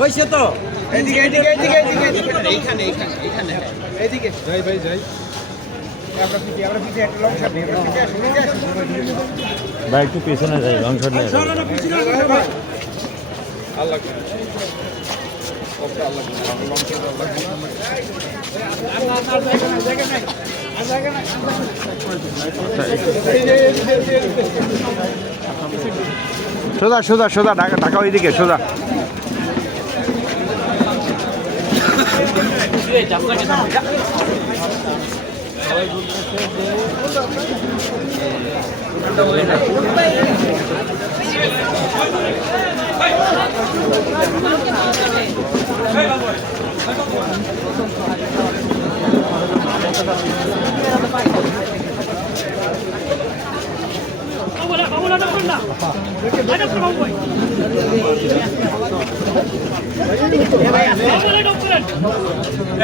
ওই সে তো। এদিকে এদিকে এদিকে এদিকে এইখানে এইখানে এইখানে। এদিকে। যাই ভাই যাই। ভাই একটু পেছনে যাই লং শট নেই আল্লাহ। সোজা সোজা সোজা ঢাকা ঢাকা ওইদিকে সোজা।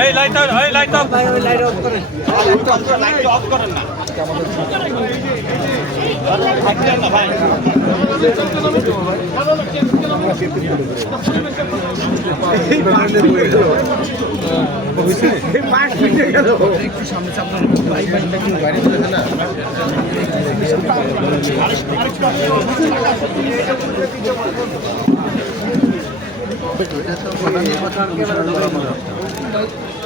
এই লাইট অফ এই লাইট অফ এই ভাই বড় ভাই বড় ভাই আচ্ছা এটা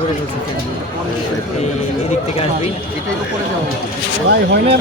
হ্যাঁ আমাদের এদিক থেকে আসবি। ভাই হয় না